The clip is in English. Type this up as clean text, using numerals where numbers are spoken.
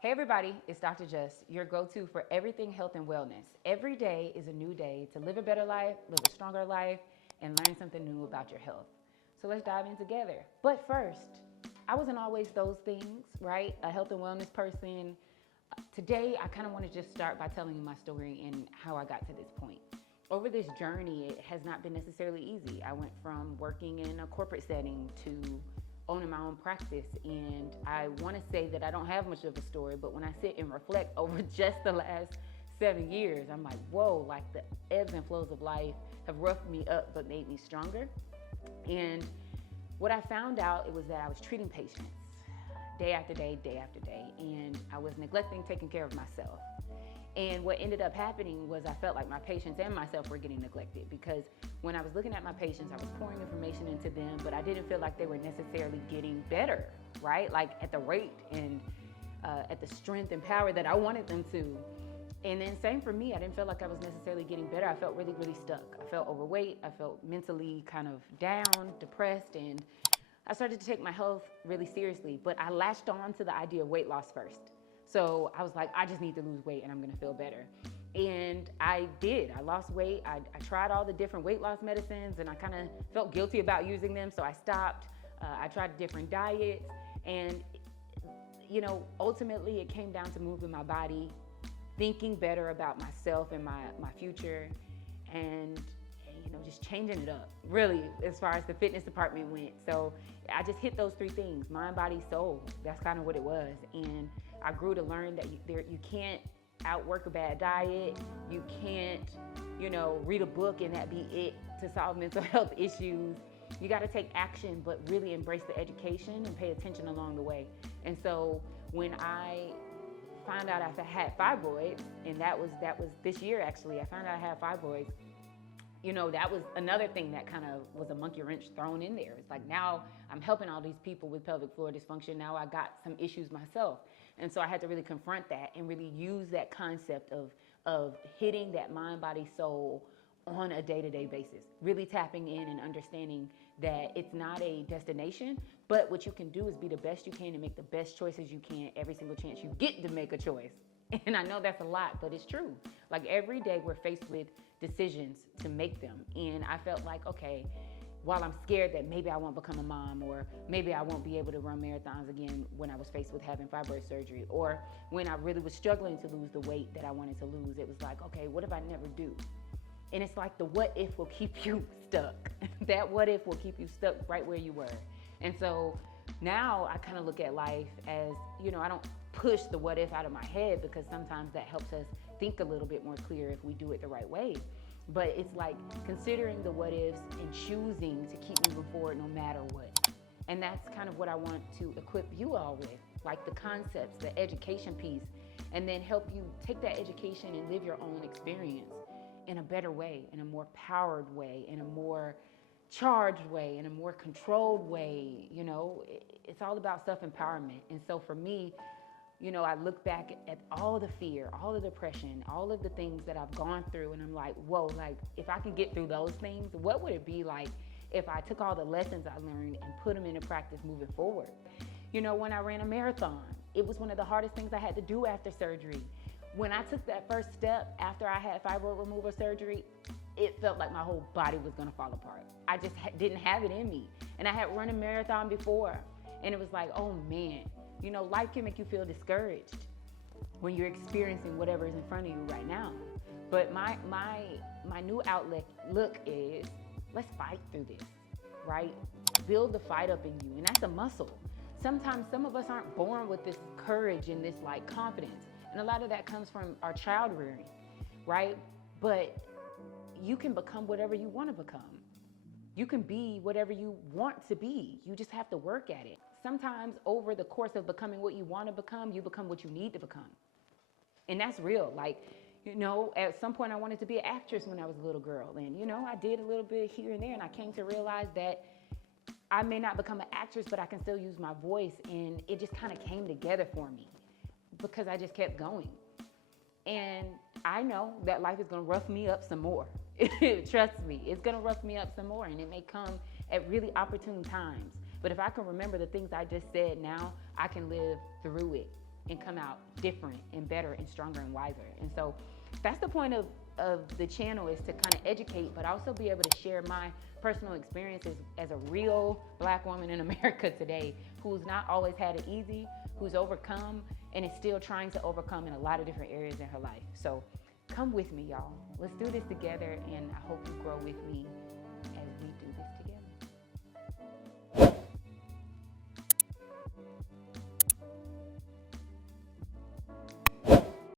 Hey everybody, it's Dr. Just, your go-to for everything health and wellness. Every day is a new day to live a better life, live a stronger life, and learn something new about your health. So let's dive in together. But first, I wasn't always those things, right? A health and wellness person. Today, I kind of want to just start by telling you my story and how I got to this point. Over this journey, it has not been necessarily easy. I went from working in a corporate setting to owning my own practice, and I want to say that I don't have much of a story, but when I sit and reflect over just the last 7 years, I'm like, whoa, like the ebbs and flows of life have roughed me up but made me stronger. And what I found out, it was that I was treating patients day after day, and I was neglecting taking care of myself. And what ended up happening was I felt like my patients and myself were getting neglected, because when I was looking at my patients, I was pouring information into them, but I didn't feel like they were necessarily getting better, right? Like at the rate and at the strength and power that I wanted them to. And then same for me, I didn't feel like I was necessarily getting better. I felt really, really stuck. I felt overweight. I felt mentally kind of down, depressed, and I started to take my health really seriously, but I latched on to the idea of weight loss first. So I was like, I just need to lose weight and I'm gonna feel better. And I did. I lost weight. I tried all the different weight loss medicines and I kind of felt guilty about using them, so I stopped. I tried different diets, and ultimately it came down to moving my body, thinking better about myself and my future, and just changing it up, really, as far as the fitness department went. So I just hit those three things: mind, body, soul. That's kind of what it was. And I grew to learn that you can't outwork a bad diet. You can't, read a book and that be it to solve mental health issues. You got to take action, but really embrace the education and pay attention along the way. And so when I found out I had fibroids, and that was this year actually, I found out I had fibroids. That was another thing that kind of was a monkey wrench thrown in there. It's like, now I'm helping all these people with pelvic floor dysfunction. Now I got some issues myself. And so I had to really confront that and really use that concept of hitting that mind, body, soul on a day-to-day basis, really tapping in and understanding that it's not a destination, but what you can do is be the best you can and make the best choices you can every single chance you get to make a choice. And I know that's a lot, but it's true. Like every day we're faced with decisions to make them. And I felt like, okay, while I'm scared that maybe I won't become a mom, or maybe I won't be able to run marathons again when I was faced with having fibroid surgery, or when I really was struggling to lose the weight that I wanted to lose, it was like, okay, what if I never do? And it's like the what if will keep you stuck. That what if will keep you stuck right where you were. And so now I kind of look at life as, I don't push the what if out of my head, because sometimes that helps us think a little bit more clear if we do it the right way. But it's like considering the what ifs and choosing to keep moving forward no matter what. And that's kind of what I want to equip you all with, like the concepts, the education piece, and then help you take that education and live your own experience in a better way, in a more powered way, in a more charged way, in a more controlled way. It's all about self-empowerment. And so for me, I look back at all the fear, all the depression, all of the things that I've gone through, and I'm like, whoa, like if I can get through those things, what would it be like if I took all the lessons I learned and put them into practice moving forward? When I ran a marathon, it was one of the hardest things I had to do after surgery. When I took that first step after I had fibroid removal surgery, it felt like my whole body was gonna fall apart. I just didn't have it in me. And I had run a marathon before, and it was like, oh man, life can make you feel discouraged when you're experiencing whatever is in front of you right now. But my new look is, let's fight through this, right? Build the fight up in you, and that's a muscle. Sometimes some of us aren't born with this courage and this like confidence, and a lot of that comes from our child rearing, right? But you can become whatever you want to become. You can be whatever you want to be. You just have to work at it. Sometimes over the course of becoming what you want to become, you become what you need to become. And that's real. Like, at some point I wanted to be an actress when I was a little girl. And, I did a little bit here and there, and I came to realize that I may not become an actress, but I can still use my voice. And it just kind of came together for me because I just kept going. And I know that life is going to rough me up some more. Trust me, it's going to rough me up some more, and it may come at really opportune times. But if I can remember the things I just said now, I can live through it. and come out different and better and stronger and wiser. And so that's the point of the channel, is to kind of educate, but also be able to share my personal experiences as a real Black woman in America today, who's not always had it easy, who's overcome and is still trying to overcome in a lot of different areas in her life. So come with me, y'all. Let's do this together, and I hope you grow with me